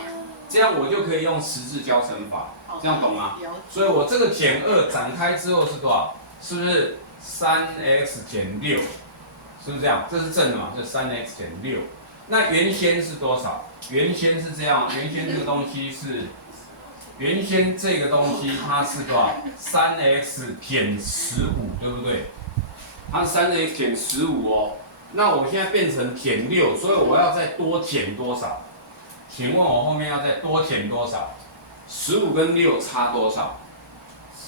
这样我就可以用十字交乘法，这样懂吗？所以我这个减2展开之后是多少？是不是3x 减6？是不是这样？这是正的嘛？这 3x 减6。那原先是多少？原先是这样，原先这个东西它是多少？3x 减15，对不对？它是3x 减15哦。那我现在变成减6，所以我要再多减多少？请问我后面要再多减多少？15跟6差多少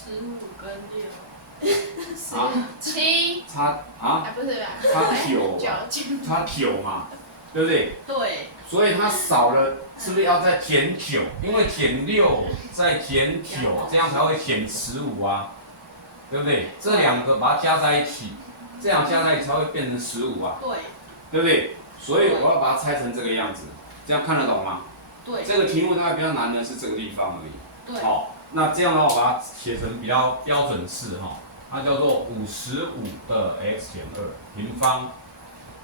？15跟6。啊7。差啊？不是吧？差9，差9嘛，对不对？对。所以它少了，是不是要再减9？因为减6再减9，这样才会减15啊，对不对？这2个把它加在一起，这样加在一起才会变成15啊，对。对不对？所以我要把它拆成这个样子，这样看得懂吗？对。这个题目大概比较难的是这个地方而已。对。好，那这样的话，我把它写成比较标准式哈。它叫做55的 x 减2平方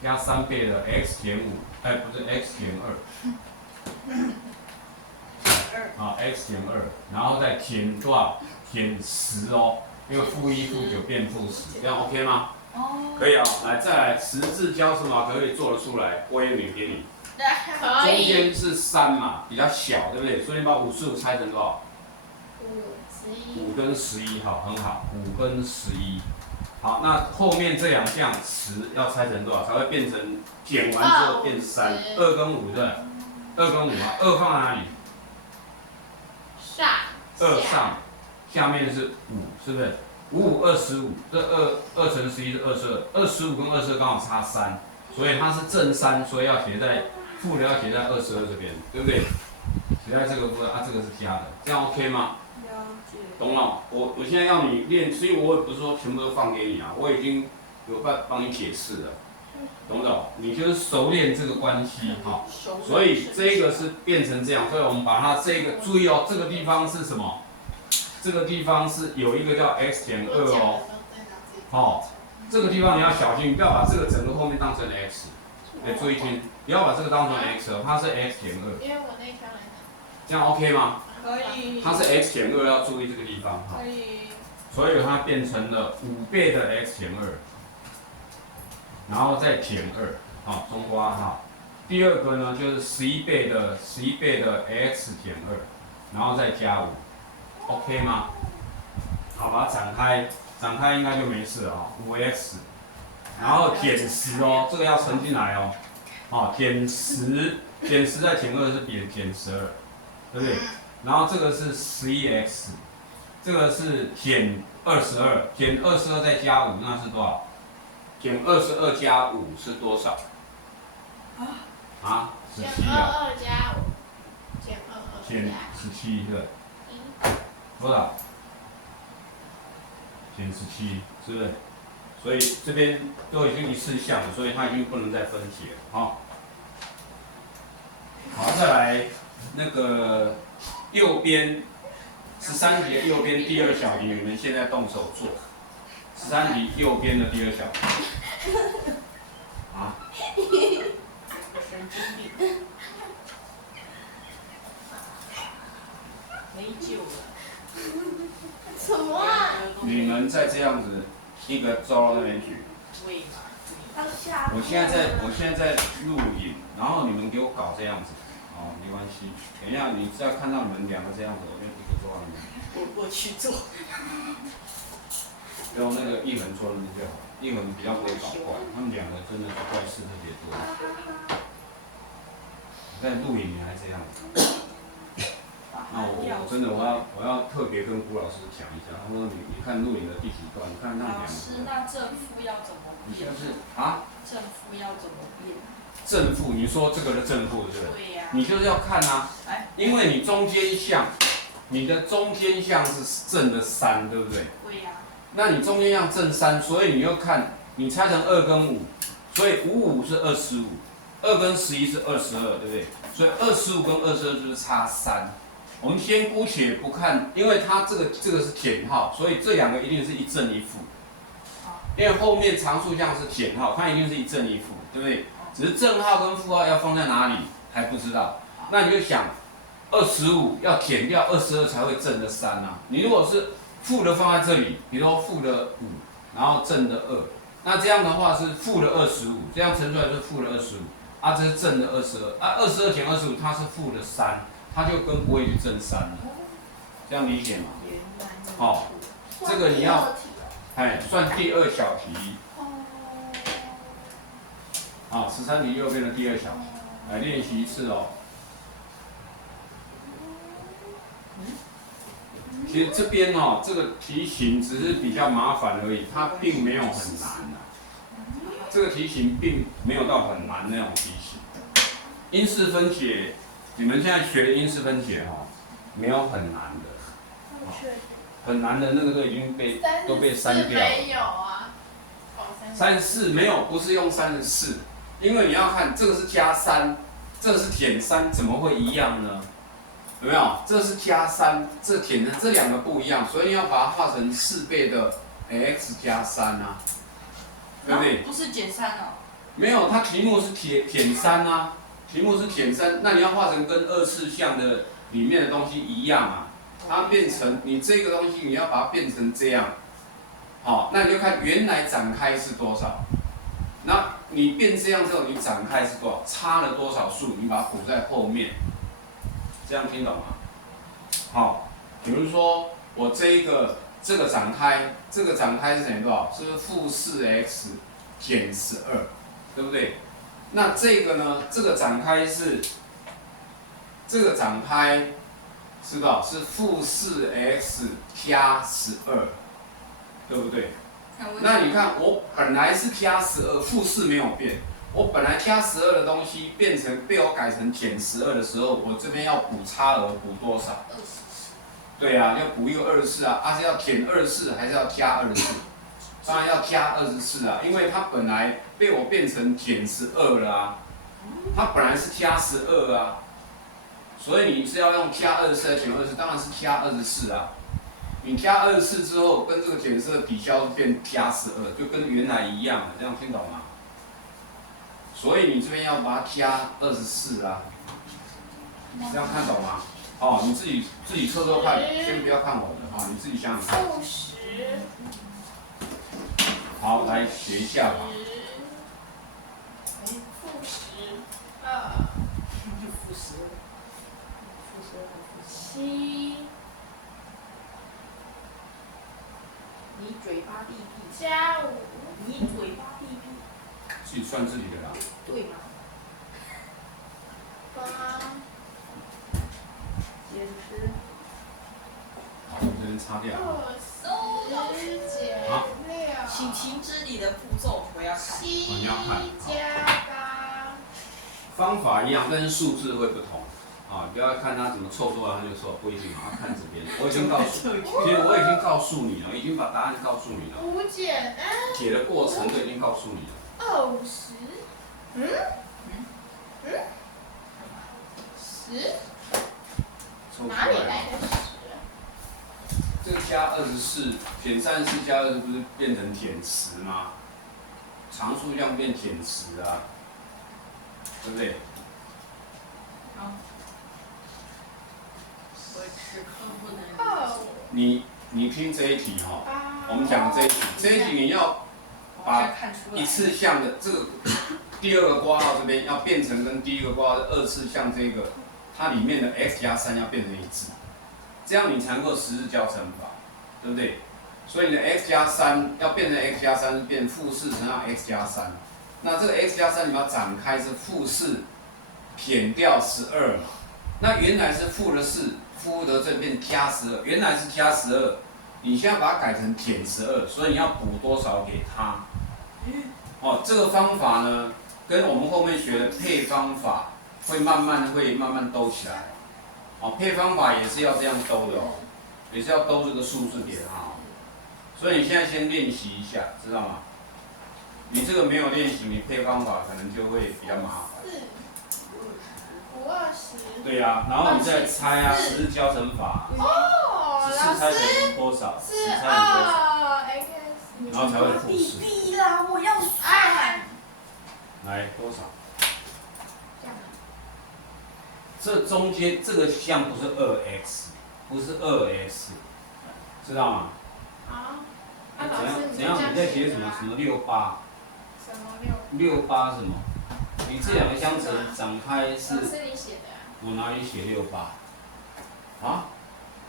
加3倍的 x 减5，不是 x 减2，啊 x 减2，然后再减多少？减10哦，因为负1、负9变负10，这样 OK 吗？可以啊、来再来十字交什么可以做得出来？郭彦宇给你，可中以。间是3嘛，比较小，对不对？所以你把55拆成多少？5 跟11，好，很好，5跟11。好，那后面这两项10要拆成多少才会变成减完之后变3？2跟5对，2跟5啊，2放在哪里？2上，下面是5，是不是？5、5、25，这2乘11是22，25跟22刚好差3，所以它是正3，所以要写在负的要写在22这边，对不对？写在这个部分啊，这个是加的，这样 OK 吗？懂了，我现在要你练，所以我也不是说全部都放给你啊，我已经有帮你解释了，懂不懂？你就是熟练这个关系哈，所以这个是变成这样，所以我们把它这个注意哦，这个地方是什么？这个地方是有一个叫 x 减2哦，哦，这个地方你要小心，不要把这个整个后面当成 x， 注意听，不要把这个当成 x 哦，它是 x 减2，因为我那条来的。这样 OK 吗？可以。它是 x 减2，要注意这个地方哈。可以。所以它变成了5倍的 x 减2，然后再减2，好，中括哈。第二个呢就是11倍的x 减2，然后再加5，OK 吗？好，把它展开，展开应该就没事了啊、5x， 然后减10哦，这个要乘进来哦，啊，减10再减2是减12，对不对？然后这个是11x。这个是减22，减22再加5，那是多少？减22加5是多少？啊，17啊。减22加5，减22减17对。多少？减17，是不是？所以这边都已经一次项了，所以它已经不能再分解了，好。好，再来那个右边。13题右边第2小题，你们现在动手做。13题右边的第2小题。啊？神经病。没救了。什么啊？你们再这样子，一个照到那边去。喂嘛。我现在在录影，然后你们给我搞这样子，哦，没关系。等一下，你只要看到你们两个这样子，我就一个坐在那边。我去做。用那个艺文做那就好，艺文比较不会搞怪，他们两个真的是怪事特别多。在录影你还这样子，那我真的我要特别跟顾老师讲一下，他说你看录影的第几段，你看他们两个。老师，那正负要怎么变？就是啊，正负要怎么变？正负，你说这个的正负是不是？对呀。你就是要看啊，因为你中间项，你的中间项是正的3，对不对？对呀。那你中间项正3，所以你要看，你拆成2跟5，所以55是25，2跟11是22，对不对？所以25跟22就是差3。我们先姑且不看，因为它这个是减号，所以这两个一定是一正一负。因为后面常数项是减号，它一定是一正一负，对不对？只是正号跟负号要放在哪里还不知道。那你就想，25要减掉22才会正的3啊。你如果是负的放在这里，比如说负的5，然后正的2，那这样的话是负的25，这样乘出来就是负的25，啊，这是正的22，啊，22减25它是负的3，它就跟不会去正3了，这样理解吗？哦，这个你要，算第2小题。啊，13题右边的第2小题，来练习一次哦。其实这边哦，这个题型只是比较麻烦而已，它并没有很难啊。这个题型并没有到很难那种题型。因式分解，你们现在学的因式分解哦，没有很难的。很难的那个都已经都被删掉了。没有啊。34没有，不是用34，因为你要看这个是加3，这个是减3，怎么会一样呢？有没有？这是加3，这减的这两个不一样，所以你要把它画成4倍的 x 加3啊，对不对？不是减3哦。没有，它题目是填3啊，题目是填3，那你要画成跟二次项的里面的东西一样啊，它变成你这个东西你要把它变成这样，好，那你就看原来展开是多少，那你变这样之后你展开是多少，差了多少数，你把它补在后面，这样听懂吗？好，比如说我这个展开是等于多少？是不是负4x 减12，对不对？那这个呢？这个展开是多少？是负4x 加12，对不对？那你看，我本来是加12，负4没有变。我本来加12的东西被我改成减12的时候，我这边要补差额补多少？对啊，要补一个24啊，是要减24还是要加24？当然要加24啊，因为它本来被我变成减12了啊，它本来是加12啊，所以你是要用加24还是减24？当然是加24啊。你加24之后，跟这个减12抵消变加12，就跟原来一样了，这样听懂吗？所以你这边要把它加24啊，这样看懂吗？哦，你自己测测看，先不要看我的哈，你自己想想看。负10。好，来学一下吧。负12。负12，7你嘴巴闭闭，加5。你嘴巴闭闭，自己算自己的啦。对吗？ 8减10，好，我这边擦掉。 20减6。请停止你的步骤，我要看。7你要看加方法一样，但是数字会不同。啊，不要看他怎么凑多少他就凑，不一定。要看这边，我已经告诉，其实我已经告诉你了，已经把答案告诉你了。 8。5减解的过程都已经告诉你了。 20。10。哪里来的10？这个加24减34加20不是变成减10吗？常数量变减10啊，对不对？好。我吃课不能。你听这一题哈、8。我们讲这一题你要把一次项的这个第二个括号这边要变成跟第一个括号的二次项这个，它里面的 x 加3要变成一致，这样你才能够十字交乘法，对不对？所以你的 x 加3要变成 x 加3是变负4乘上 x 加3，那这个 x 加3你把它展开是负4减掉12嘛，那原来是负的4，负的这变加12，原来是加12，你现在把它改成减12，所以你要补多少给它？哦，这个方法呢，跟我们后面学的配方法会慢慢兜起来。哦，配方法也是要这样兜的哦，也是要兜这个数字给它哦。所以你现在先练习一下，知道吗？你这个没有练习，你配方法可能就会比较麻烦。 5、20。对呀、然后你再猜啊，十字交乘法，哦， 14猜老师等于多少？10是猜等于多少？ x。然后才会负4。闭啦，我要算。来多少？这中间这个项不是2x，不是2x，知道吗？好。怎老师样？怎样？你在写什么？什么68？什么68什么？你这两个相乘展开6？是？老师你写的啊。我哪里写68？啊？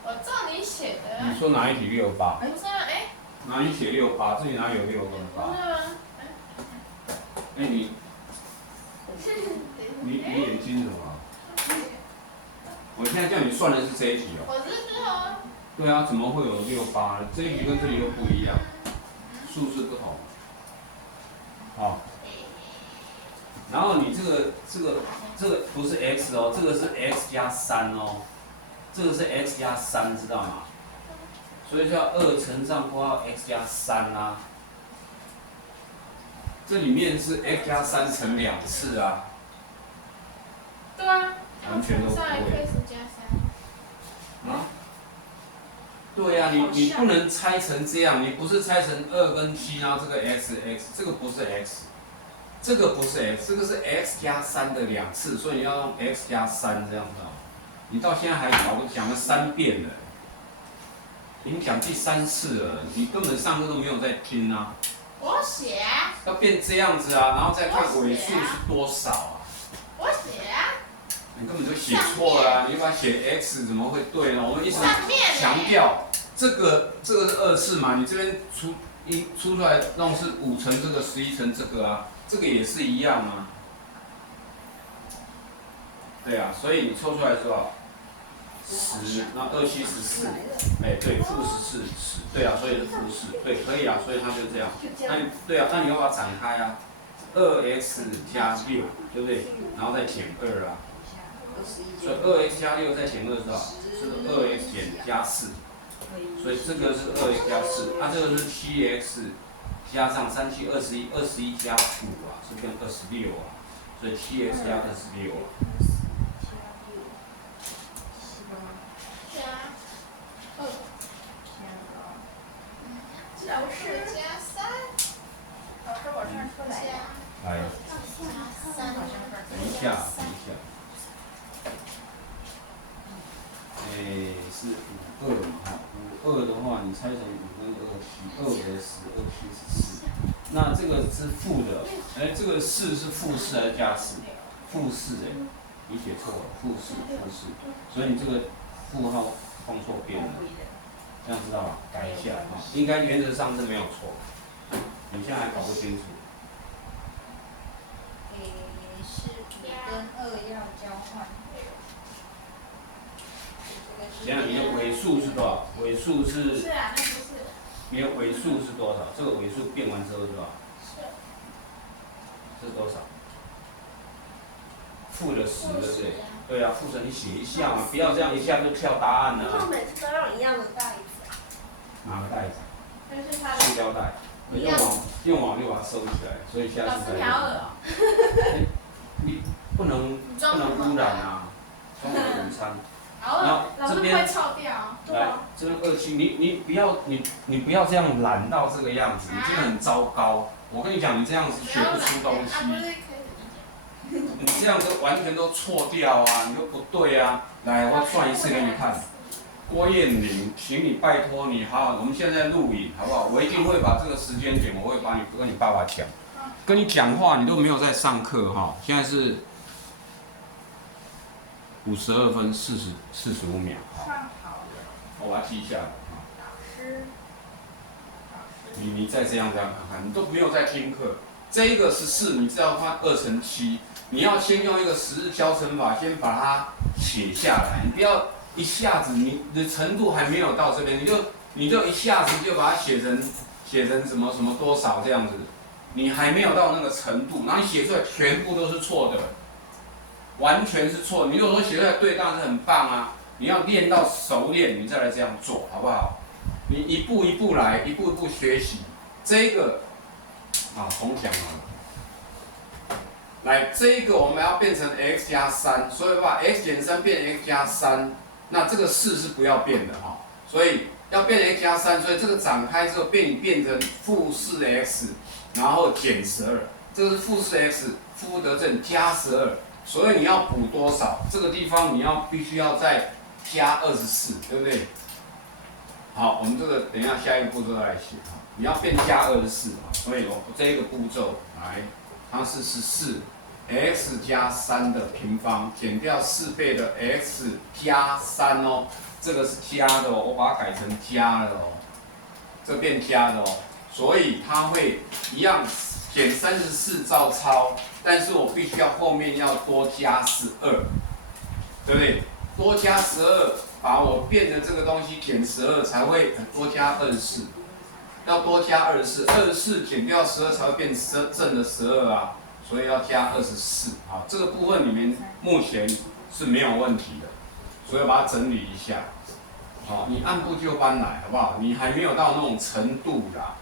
我照你写的啊。你说哪一题68？不是啊，哎。哪里写68？这里哪有6跟不8？是吗？哎你眼睛怎么了？我现在叫你算的是这一题哦。我知道啊。对啊，怎么会有68呢？这一题跟这里又不一样，数字不同。好，然后你这个不是 x 哦，这个是 x 加3哦，这个是 x 加3，知道吗？所以叫2乘上括号 x 加3啊。这里面是 x 加3乘2次啊。对啊。完全都不会上 x 加3。啊？对呀、你不能拆成这样，你不是拆成2跟7，然后这个 x， 这个不是 x， 这个不是 x， 这个是 x 加3的2次，所以你要用 x 加3这样子哦。你到现在还讲了3遍了，已经讲第3次了，你根本上课都没有在听啊。我写啊，要变这样子啊，然后再看尾数是多少啊。我写啊，你根本就写错了、啊，你把它写 x 怎么会对呢？我们一直上面强调这个是2次嘛，你这边出出来弄是5乘这个11乘这个啊，这个也是一样啊。对啊，所以你抽出来是吧？10，那2、7、14，哎，对，负14，10，对啊，所以是负4，对，可以啊，所以它就这样。那你对啊，那你要把它展开啊，2x 加6，对不对？然后再减2啊，所以2x 加6再减2是多少？是2x 减加4，所以这个是2x 加4，那这个是7x 加上3、7、21加5啊，是变26啊，所以7x 加26啊。就是加3，老师，我算出来呀。来，加3，等一下，等一下。是52嘛哈，52的话，你拆成5跟2，7，2 10，2、7、14。那这个是负的，这个4是负4还是加4？负4你写错了，负4，所以你这个负号放错边了，这样知道吧？改一下啊，应该原则上是没有错，你现在还搞不清楚。是5跟2要交换。现在你的尾数是多少？尾数是是啊，那不是。你的尾数是多少？这个尾数变完之后是多少？是多少？负的10，对不对？对啊，负10你写一下嘛，不要这样一下就跳答案了、为什么每次都用一样的袋子啊？拿个袋子，就是它的。塑胶袋，用完就把它收起来，所以下老师次再用。你好恶哦。你不能污染啊，装我的午餐。然后老师这边会臭掉。来，这边27，你不要这样懒到这个样子，你真的很糟糕。我跟你讲，你这样子学不出东西。你这样子完全都错掉啊，你都不对啊。来，我算一次给你看。郭燕玲，请你拜托你好好，我们现在录影好不好？我一定会把这个时间点，我会把你跟你爸爸讲。跟你讲话，你都没有在上课哈。现在是52分45秒。算好了。我把它记下来。老师。你再这样看看，你都没有在听课。这一个14，你知道它2乘7，你要先用一个10日教乘法，先把它写下来。你不要一下子你的程度还没有到这边，你就一下子就把它写成什么什么多少这样子，你还没有到那个程度，然后你写出来全部都是错的，完全是错。你如果说写出来对，当然是很棒啊。你要练到熟练，你再来这样做，好不好？你一步一步来，一步一步学习。这个重讲了。来，这个我们要变成 x 加3，所以把 x 减3变 x 加3，那这个4是不要变的哈。所以要变 x 加3，所以这个展开之后变成负4x， 然后减12，这个是负4x， 负得正加12，所以你要补多少？这个地方你必须要再加24，对不对？好，我们这个等一下下一个步骤再来写哈。你要变加24啊，所以我这个步骤来，它是14x 加3的平方减掉4倍的 x 加3哦，这个是加的哦，我把它改成加了哦，这变加的哦，所以它会一样减34照抄，但是我必须要后面要多加12，对不对？多加12。把我变的这个东西减12才会多加24，要多加24减掉12才会变正的12啊，所以要加24。好，这个部分里面目前是没有问题的，所以把它整理一下。好，你按部就班来，好不好？你还没有到那种程度啦。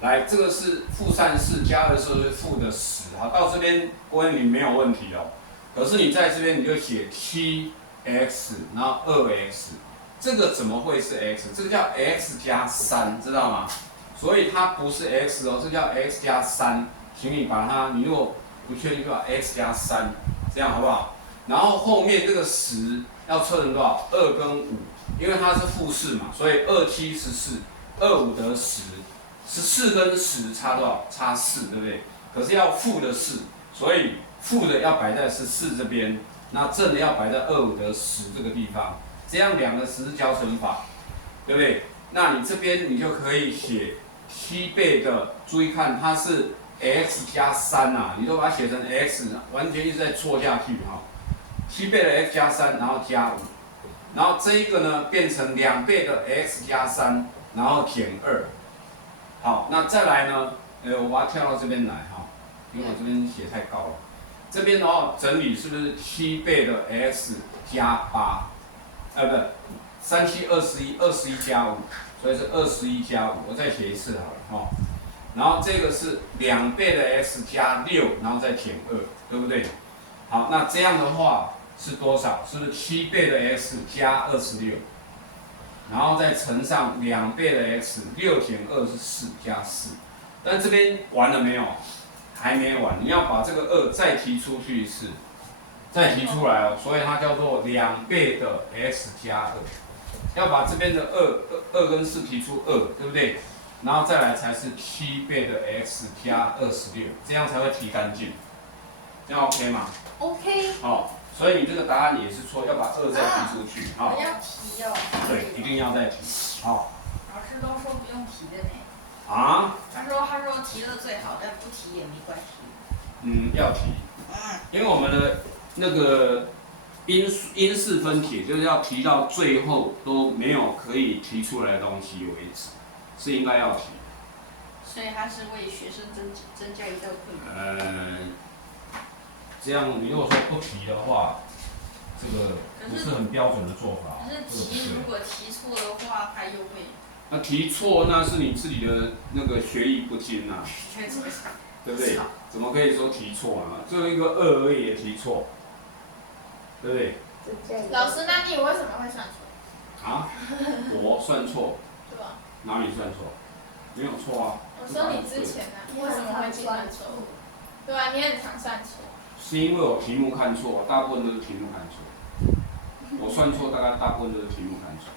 来，这个是负34加的时候是负的10，好，到这边郭你没有问题哦。可是你在这边你就写7x， 然后2x，这个怎么会是 x？ 这个叫 x 加3，知道吗？所以它不是 x 哦，这叫 x 加3，请你把它，你如果不确定就把 x 加3，这样好不好？然后后面这个10要测成多少？2跟5，因为它是负4嘛，所以2、7、14，25得10，14跟10差多少？差4，对不对？可是要负的4，所以负的要摆在14这边，那正的要摆在25得10这个地方，这样两个十字交乘法，对不对？那你这边你就可以写7倍的，注意看它是 x 加3啊，你都把它写成 x， 完全一直在错下去哈。7倍的 x 加3，然后加5，然后这一个呢变成2倍的 x 加3，然后减2。好，那再来呢？我把它跳到这边来哈，因为我这边写太高了。这边的话整理是不是7倍的 x 加8？不，3、7、21，21加5，所以是21加5。我再写一次好了哈。然后这个是2倍的 x 加6，然后再减2，对不对？好，那这样的话是多少？是不是7倍的 x 加26，然后再乘上2倍的 x，6减2是4加4。但这边完了没有？还没完，你要把这个2再提出去一次，再提出来哦，所以它叫做2倍的 x 加2，要把这边的2跟4提出2，对不对？然后再来才是7倍的 x 加26，这样才会提干净，这样 OK 吗？ OK。哦，所以你这个答案也是错，要把2再提出去，好、我要提哦。对，一定要再提，好、老师都说不用提的呢。啊，他说提了最好，但不提也没关系。要提，因为我们的那个因式分解就是要提到最后都没有可以提出来的东西为止，是应该要提。所以他是为学生增加一道困难。这样你如果说不提的话，这个不是很标准的做法。可是题如果提错的话，他又会。那提错那是你自己的那个学艺不精啊，对不对？怎么可以说提错啊？只有一个2而已也提错，对不对？老师，那你为什么会算错？啊？我算错，对吧？哪里算错？没有错啊。我说你之前呢，为什么会计算错误？对吧？你很常算错。是因为我题目看错，大部分都是题目看错。我算错，大部分都是题目看错。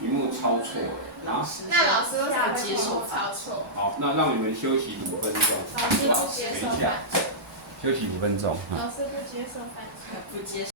题目抄错了啊？那老师为什么接受抄错？好，那让你们休息5分钟，老师不接受犯错。休息5分钟。老师不接受犯错。不接受。